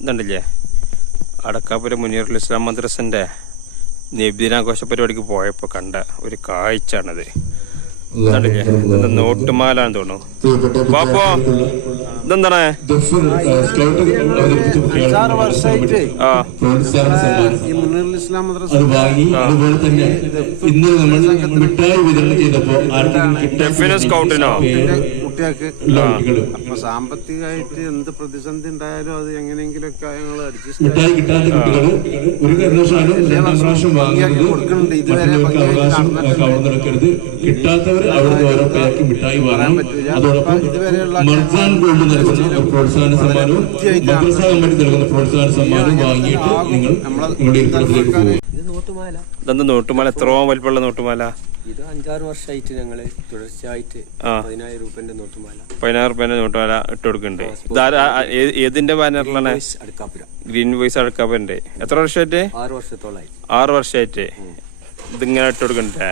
ഇതുണ്ടല്ലേ അടക്കാപുരം മുനീറുൽ ഇസ്ലാം മദ്രസന്റെ നബിദിനാഘോഷ പരിപാടിക്ക് പോയപ്പോ കണ്ട ഒരു കാഴ്ചയാണത്. ഇതുണ്ടല്ലേ എന്താ നോട്ടുമാലാന്ന് തോന്നുന്നു. പാപ്പോ ഇതെന്താണ്? സ്കൗട്ടിനോ അപ്പൊ സാമ്പത്തികമായിട്ട് എന്ത് പ്രതിസന്ധി ഉണ്ടായാലും അത് എങ്ങനെയെങ്കിലും ഒക്കെ ഞങ്ങൾ അഡ്ജസ്റ്റ് കൊടുക്കുന്നുണ്ട്. ഇതുവരെ ഇതുവരെയുള്ള പ്രോത്സാഹന സമ്മാനവും മദ്രസ കമ്മിറ്റി നൽകുന്ന പ്രോത്സാഹന സമ്മാനവും വാങ്ങിയിട്ട് നിങ്ങൾ ഇതെന്താ നോട്ടുമാല? എത്രയോ വലിപ്പമുള്ള നോട്ടുമാല. ഇത് 5-6 വർഷമായിട്ട് ഞങ്ങള് തുടർച്ചയായിട്ട് 10,000 രൂപന്റെ നോട്ടുമാല 10,000 രൂപേന്റെ നോട്ടുമാല ഇട്ട് കൊടുക്കുന്നുണ്ട്. ഏതിന്റെ ബാനറിലാണ്? Green voice അടക്കാപ്പുരന്റെ. എത്ര വർഷമായിട്ട്? 6 വർഷത്തോളായി. 6 വർഷമായിട്ട് ഇതിങ്ങനെ ഇട്ട് കൊടുക്കണ്ടേ?